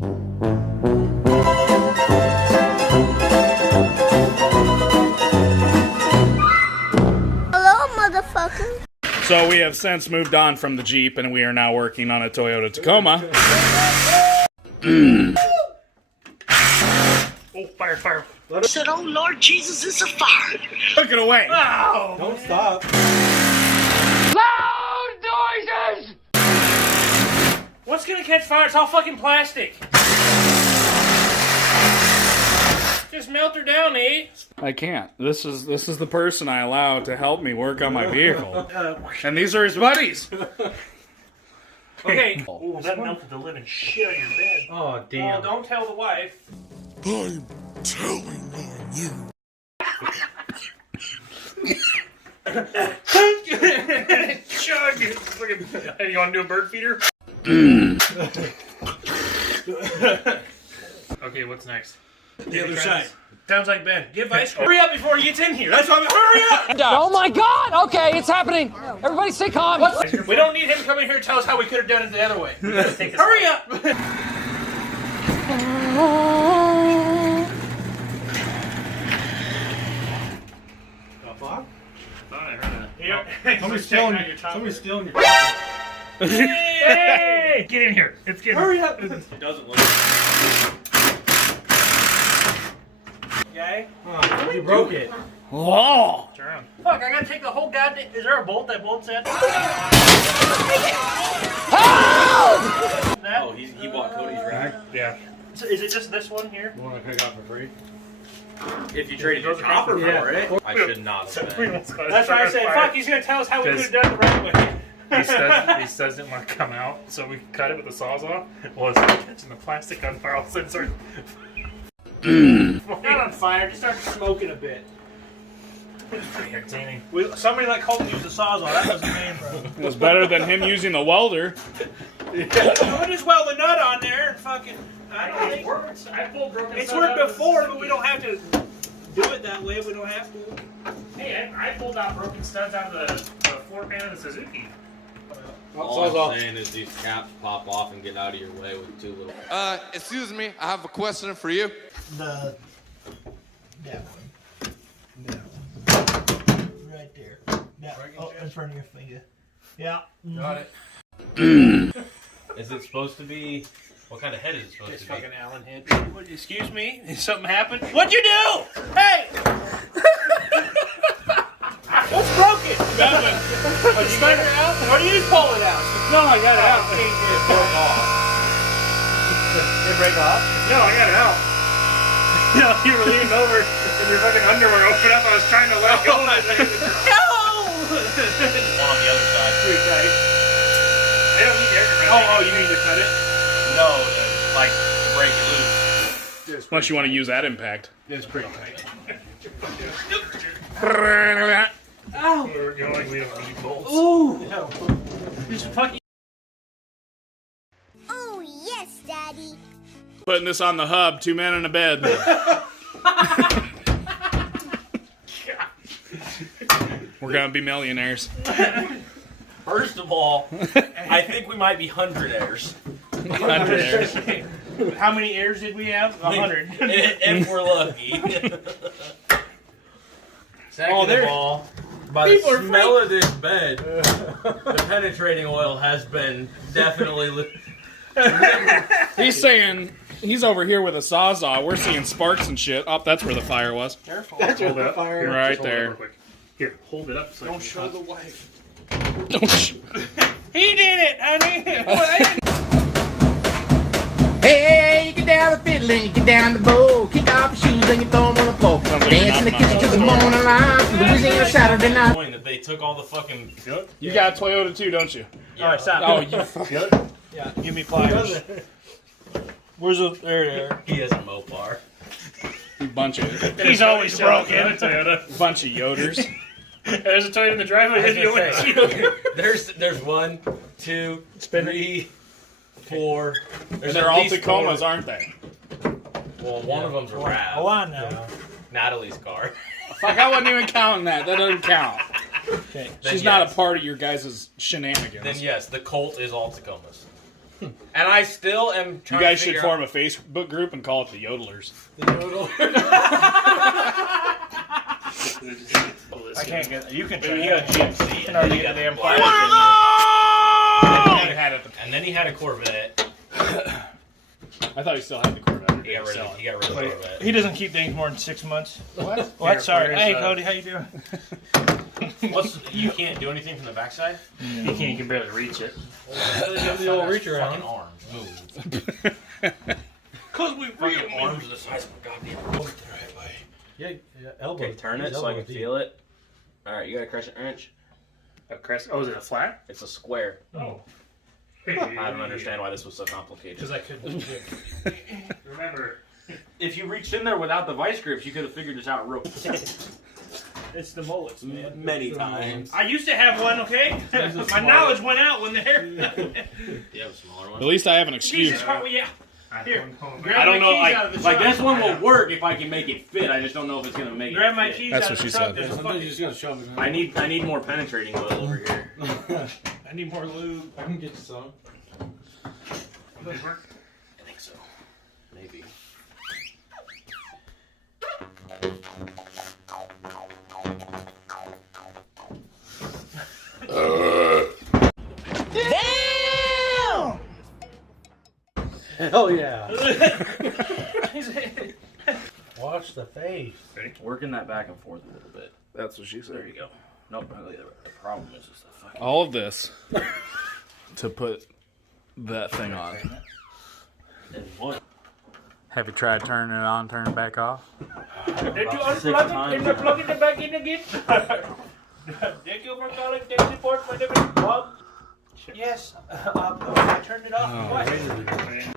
Hello, motherfucker. So we have since moved on from the Jeep, and we are now working on a Toyota Tacoma. Oh, fire, fire. I said, oh Lord Jesus, it's a fire. Look it away. Oh, Don't stop. loud noises! What's gonna catch fire? It's all fucking plastic. Just melt her down, eh? I can't. This is the person I allow to help me work on my vehicle. And these are his buddies. Okay. Oh, that melted the living shit out of your bed. Oh, damn. Oh, don't tell the wife. I'm telling on you. Chug! Hey, you wanna do a bird feeder? Okay, what's next? The other side. Sounds like Ben. Give ice cream. Hurry up before he gets in here. That's why I'm hurry up! Oh my God! Okay, it's happening. Everybody stay calm. We don't need him to come in here and tell us how we could have done it the other way. Hurry up! Somebody's stealing your Hey! Get in here. It's getting. Hurry up! It doesn't look. Okay. Oh, you broke it. Oh! Turn around. Fuck! I gotta take the whole goddamn. Is there a bolt that bolts in? Oh, he bought Cody's rack. Yeah. So is it just this one here? The one I pick out for free. If you traded your copper for it, I should not have been. That's why I said, fuck, he's gonna tell us how we could have done it the right way. These studs didn't want to come out, so we cut it with the sawzall. Well, it's catching the plastic on fire, all of a sudden started... Not on fire, just started smoking a bit. It's pretty entertaining. Somebody let Colton use the sawzall, that was the man, bro. It was better than him using the welder. We'll just weld the nut on there and fucking... I don't think it's worked before, but we don't have to do it that way. We don't have to. Hey, I pulled out broken studs out of the floor pan of the Suzuki. All I'm saying is these caps pop off and get out of your way with too little. Excuse me, I have a question for you. That one. Right there. In front of your finger. Yeah. Got it. Is it supposed to be... What kind of head is it supposed to be? Fucking Allen head. Excuse me? Did something happen? What'd you do? Hey! What's broken? Nothing. Did you get it out? Or do you just pull it out? No, I got it out. It broke off. Did it break off? No, I got it out. You know, you were leaning over and your fucking underwear opened up. I was trying to let go. No! One on the other side. Pretty tight. I don't need the extra. Oh, you need to cut it? No, like break it loose. Unless you want to use that impact. It's pretty tight. Ow! We're going, we don't need bolts. Ooh! No. Just fucking. Oh, yes, Daddy. Putting this on the hub, 2 men in a bed. We're gonna be millionaires. First of all, I think we might be hundredaires. How many heirs did we have? 100. If we're lucky. Second of all, by the smell of this bed, the penetrating oil has been definitely... He's saying he's over here with a sawzall. We're seeing sparks and shit. Oh, that's where the fire was. Careful. That's where the fire. Right there. Here, hold it up. So Don't show the wife. Don't He did it, honey. Hey, get down the fiddle and you get down the bow. Kick off your shoes and you throw them on the floor. Dance in the kitchen till the morning light. Louisiana Saturday night. That they took all the fucking... You got a Toyota too, don't you? Yeah. Alright, stop. Oh, you fucking... Yeah, give me pliers. Where's the... There. He has a Mopar. You bunch of... He's always broken. A Toyota. Bunch of Yoders. There's a Toyota in the driveway. There's 1, 2, 3, 4. They're all Tacomas, aren't they? Well, one of them's a RAV. Hold on now. Natalie's car. Fuck, I wasn't even counting that. That doesn't count. Okay. She's not a part of your guys' shenanigans. Then yes, the Colt is all Tacomas. And I still am You trying guys to should figure form a Facebook group and call it the Yodalers. I can't get. You can try. Maybe he got a GMC, can already get the damn fire. and then he had a Corvette. I thought he still had the Corvette. He got rid of the Corvette. He doesn't keep things more than 6 months. What? What? Sorry. Hey, Cody, how you doing? You can't do anything from the backside? He can't. You can barely reach it. The old reach around. Arms move. Cause we Fucking arms are the size of my goddamn board. Yeah, elbow. Okay, turn it so I can feel it. Alright, you got a crescent wrench? A crest. Oh, is it a flat? It's a square. Oh. I don't understand why this was so complicated. Because I couldn't. Remember, If you reached in there without the vice grips, you could have figured this out real it's the mullets, man. many times. I used to have one. Okay, my knowledge went out when they're. Do you have a smaller one? At least I have an excuse. Jesus, yeah. Here, grab I don't my know. keys out of the Like truck. this one will work if I can make it fit. I just don't know if it's gonna make Grab it my fit. keys That's out what of the she truck. said. There's a Sometimes fucking- you just gotta shove it. I need more penetrating oil over here. I need more lube. I can get you some. I think so. Maybe. Hell yeah. Wash the face. Working that back and forth a little bit. That's what she said. There you go. Nope. The problem is the fucking. All of this to put that thing on. And what? Have you tried turning it on, turning it back off? Did you About 6 unplug it times. and then plug it back in again? Thank you for calling tech support. My name is Bob. Yes, I turned it off. What?